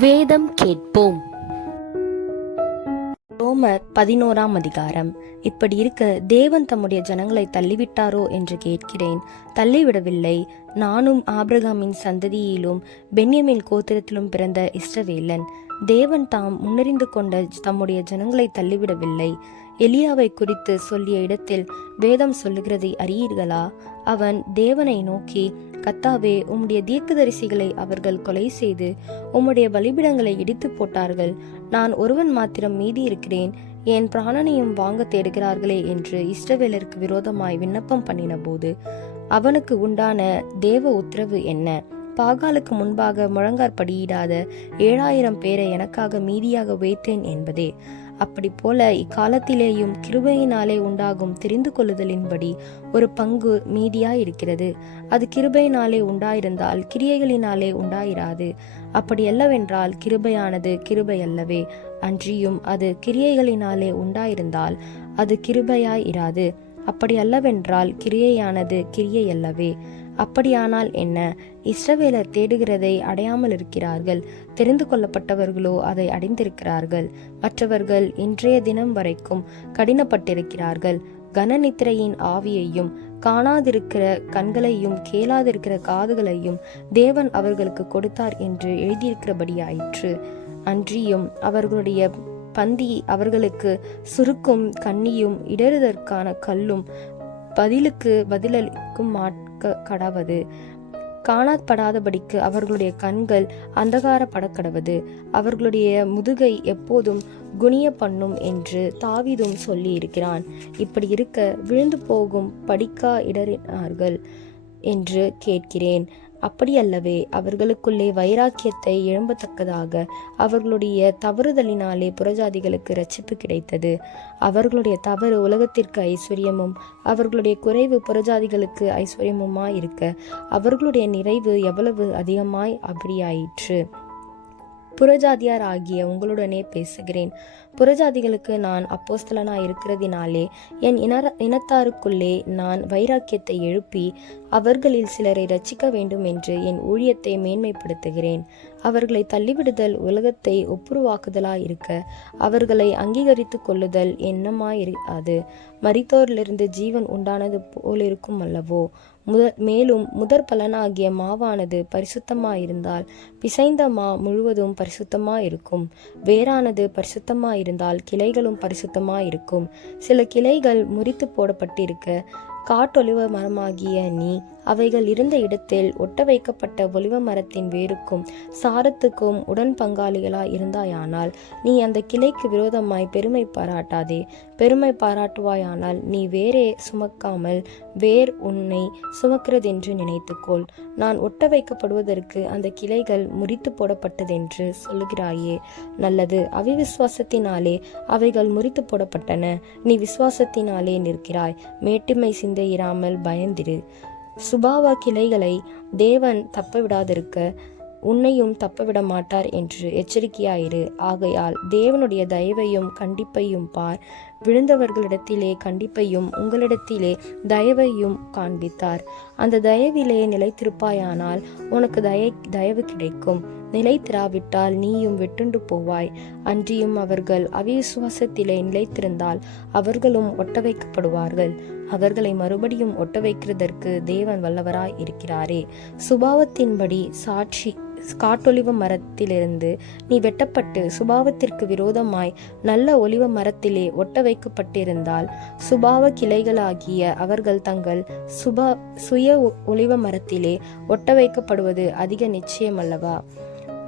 வேதம் கேட்போம். ரோமர் பதினோராம் அதிகாரம். இப்படி இருக்க தேவன் தம்முடைய ஜனங்களை தள்ளிவிட்டாரோ என்று கேட்கிறேன். தள்ளிவிடவில்லை. நானும் ஆபிரகாமின் சந்ததியிலும் பென்யமின் கோத்திரத்திலும் பிறந்த இஸ்ரவேலன். தேவன் தாம் முன்னறிந்து கொண்ட தம்முடைய ஜனங்களை தள்ளிவிடவில்லை. எலியாவை குறித்து சொல்லிய இடத்தில் வேதம் சொல்லுகிறதை அறியீர்களா? அவன் தேவனை நோக்கி கத்தாவே உம்முடைய தீர்க்கதரிசிகளை அவர்கள் கொலை செய்து உம்முடைய பலிபிடங்களை இடித்து போட்டார்கள். நான் ஒருவன் மாத்திரம் மீதி இருக்கிறேன். என் பிராணனையும் வாங்க தேடுகிறார்களே என்று இஷ்டவேலருக்கு விரோதமாய் விண்ணப்பம் பண்ணின போது அவனுக்கு உண்டான தேவ உத்தரவு என்ன? பாகாலுக்கு முன்பாக முழங்காற்படியிடாத ஏழாயிரம் பேரை எனக்காக மீதியாக வைத்தேன் என்பதே. அப்படி போல இக்காலத்திலேயும் கிருபையினாலே உண்டாகும் தெரிந்து கொள்ளுதலின்படி ஒரு பங்கு மீதியாயிருக்கிறது. அது கிருபையினாலே உண்டாயிருந்தால் கிரியைகளினாலே உண்டாயிராது. அப்படி அல்லவென்றால் கிருபையானது கிருபை அல்லவே அன்றியும் அது கிரியைகளினாலே உண்டாயிருந்தால் அது கிருபையாய் இராது அப்படி அல்லவென்றால் கிரியையானது கிரியை அல்லவே அப்படியானால் என்ன? இஸ்ரவேலர் தேடுகிறதை அடையாமல் இருக்கிறார்கள். தெரிந்து கொள்ளப்பட்டவர்களோ அதை அடைந்திருக்கிறார்கள். மற்றவர்கள் இன்றைய தினம் வரைக்கும் கடினப்பட்டிருக்கிறார்கள். கனநித்திரையின் ஆவியையும் காணாதிருக்கிற கண்களையும் கேளாதிருக்கிற காதுகளையும் தேவன் அவர்களுக்கு கொடுத்தார் என்று எழுதியிருக்கிறபடியாயிற்று. அன்றியும் அவர்களுடைய பந்தி அவர்களுக்கு சுருக்கும் கண்ணியும் இடறுதற்கான கல்லும் பதிலுக்கு பதிலளிக்கும் மாட்க கடவது. காணப்படாதபடிக்கு அவர்களுடைய கண்கள் அந்தகாரப்படக்கடவது. அவர்களுடைய முதுகை எப்போதும் குனிய பண்ணும் என்று தாவிதும் சொல்லி இருக்கிறான் இப்படி இருக்க விழுந்து போகும் படிக்கா இடறினார்கள் என்று கேட்கிறேன். அப்படியல்லவே அவர்களுக்குள்ளே வைராக்கியத்தை எழும்பத்தக்கதாக அவர்களுடைய தவறுதலினாலே புறஜாதிகளுக்கு ரட்சிப்பு கிடைத்தது. அவர்களுடைய தவறு உலகத்திற்கு ஐஸ்வர்யமும் அவர்களுடைய குறைவு புறஜாதிகளுக்கு ஐஸ்வர்யமுமாயிருக்க அவர்களுடைய நிறைவு எவ்வளவு அதிகமாய் அப்படியாயிற்று. புறஜாதியார் ஆகிய உங்களுடனே பேசுகிறேன். புறஜாதிகளுக்கு நான் அப்போஸ்தலனாய் இருக்கிறதினாலே என் இன இனத்தாருக்குள்ளே நான் வைராக்கியத்தை எழுப்பி அவர்களில் சிலரை ரட்சிக்க வேண்டும் என்று என் ஊழியத்தை மேன்மைப்படுத்துகிறேன். அவர்களை தள்ளிவிடுதல் உலகத்தை ஒப்புருவாக்குதலாயிருக்க அவர்களை அங்கீகரித்து கொள்ளுதல் எண்ணமாயிராது மரித்தோரிலிருந்து ஜீவன் உண்டானது போலிருக்கும் அல்லவோ? முத மேலும் முதற் பலனாகிய மாவானது பரிசுத்தமாயிருந்தால் பிசைந்த மா முழுவதும் பரிசுத்தமாயிருக்கும். வேரானது பரிசுத்தமாயிருந்தால் கிளைகளும் பரிசுத்தமாயிருக்கும். சில கிளைகள் முறித்து போடப்பட்டிருக்க காட்டொலிவ மரமாகிய நீ அவைகள் இருந்த இடத்தில் ஒட்ட வைக்கப்பட்ட ஒலிவ மரத்தின் வேருக்கும் சாரத்துக்கும் உடன் பங்காளிகளாய் இருந்தாயானால் நீ அந்த கிளைக்கு விரோதமாய் பெருமை பாராட்டாதே. பெருமை பாராட்டுவாயானால் நீ வேரே சுமக்காமல் வேர் உன்னை சுமக்கிறதென்று நினைத்துக்கொள். நான் ஒட்ட வைக்கப்படுவதற்கு அந்த கிளைகள் முறித்து போடப்பட்டதென்று சொல்லுகிறாயே. நல்லது அவிவிசுவாசத்தினாலே அவைகள் முறித்து போடப்பட்டன. நீ விசுவாசத்தினாலே நிற்கிறாய். மேட்டிமை சிந்தையிராமல் பயந்திரு. சுபாவ கிளைகளை தேவன் தப்ப விடாதிருக்க உன்னையும் தப்பவிட மாட்டார் என்று எச்சரிக்கையாயிரு. ஆகையால் தேவனுடைய தயவையும் கண்டிப்பையும் பார். விழுந்தவர்களிடத்திலே கண்டிப்பையும் உங்களிடத்திலே தயவையும் காண்பித்தார். அந்த தயவிலே நிலைத்திருப்பாயானால் உனக்கு தய தயவு கிடைக்கும். நிலைத்திராவிட்டால் நீயும் வெட்டுண்டு போவாய். அன்றியும் அவர்கள் அவிசுவாசத்திலே நிலைத்திருந்தால் அவர்களும் ஒட்ட வைக்கப்படுவார்கள் அவர்களை மறுபடியும் ஒட்ட வைக்கிறதற்கு தேவன் வல்லவராய் இருக்கிறாரே. சுபாவத்தின்படி சாட்சி காட்டொலிவ மரத்திலிருந்து நீ வெட்டப்பட்டு சுபாவத்திற்கு விரோதமாய் நல்ல ஒலிவ மரத்திலே ஒட்ட வைக்கப்பட்டிருந்தால் சுபாவ கிளைகளாகிய அவர்கள் தங்கள் சுபா சுய ஒலிவ மரத்திலே ஒட்ட வைக்கப்படுவது அதிக நிச்சயமல்லவா?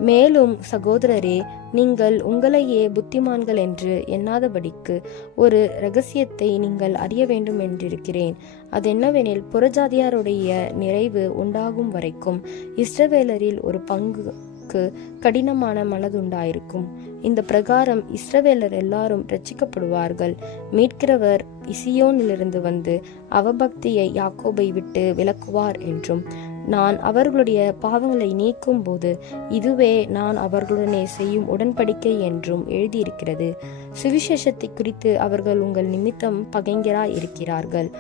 மேலும் சகோதரரே நீங்கள் உங்களையே புத்திமான்கள் என்று எண்ணாதபடிக்கு ஒரு ரகசியத்தை நீங்கள் அறிய வேண்டும் என்றிருக்கிறேன் அதென்னவெனில் புறஜாதியாருடைய நிறைவு உண்டாகும் வரைக்கும் இஸ்ரவேலரில் ஒரு பங்குக்கு கடினமான மனதுண்டாயிருக்கும். இந்த பிரகாரம் இஸ்ரவேலர் எல்லாரும் ரட்சிக்கப்படுவார்கள் மீட்கிறவர் இசியோனிலிருந்து வந்து அவபக்தியை யாக்கோபை விட்டு விலக்குவார் என்றும் நான் அவர்களுடைய பாவங்களை நீக்கும் போது இதுவே நான் அவர்களுடனே செய்யும் உடன்படிக்கை என்றும் எழுதியிருக்கிறது. சுவிசேஷத்தை குறித்து அவர்கள் உங்கள் நிமித்தம் பகைங்கரா இருக்கிறார்கள்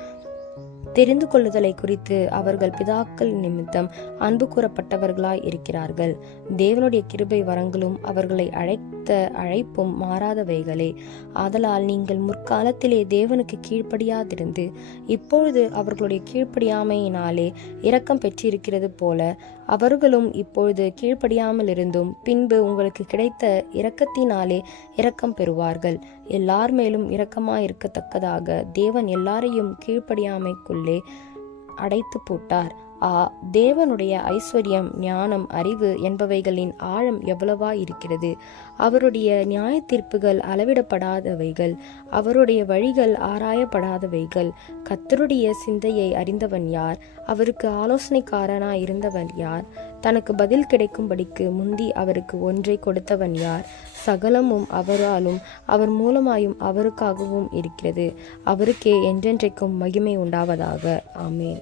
தெரிந்து கொள்ளுதலை குறித்து அவர்கள் பிதாக்கள் நிமித்தம் அன்பு கூறப்பட்டவர்களாய் இருக்கிறார்கள் தேவனுடைய கிருபை வரங்களும் அவர்களை அழை அழைப்பும் மாறாதவைகளே. ஆதலால் நீங்கள் முற்காலத்திலே தேவனுக்கு கீழ்ப்படியாதிருந்து இப்பொழுது அவர்களுடைய கீழ்ப்படியாமையினாலே இரக்கம் பெற்றிருக்கிறது போல அவர்களும் இப்பொழுது கீழ்ப்படியாமல் இருந்தும் பின்பு உங்களுக்கு கிடைத்த இரக்கத்தினாலே இரக்கம் பெறுவார்கள். எல்லார் மேலும் இரக்கமாயிருக்கத்தக்கதாக தேவன் எல்லாரையும் கீழ்ப்படியாமைக்குள்ளே அடைத்து போட்டார் தேவனுடைய ஐஸ்வர்யம் ஞானம் அறிவு என்பவைகளின் ஆழம் எவ்வளவா இருக்கிறது அவருடைய நியாய தீர்ப்புகள் அளவிடப்படாதவைகள் அவருடைய வழிகள் ஆராயப்படாதவைகள் கத்தருடைய சிந்தையை அறிந்தவன் யார்? அவருக்கு ஆலோசனைக்காரனாய் இருந்தவன் யார்? தனக்கு பதில் கிடைக்கும்படிக்கு முந்தி அவருக்கு ஒன்றை கொடுத்தவன் யார்? சகலமும் அவராலும் அவர் மூலமாயும் அவருக்காகவும் இருக்கிறது. அவருக்கே என்றென்றைக்கும் மகிமை உண்டாவதாக. ஆமேன்.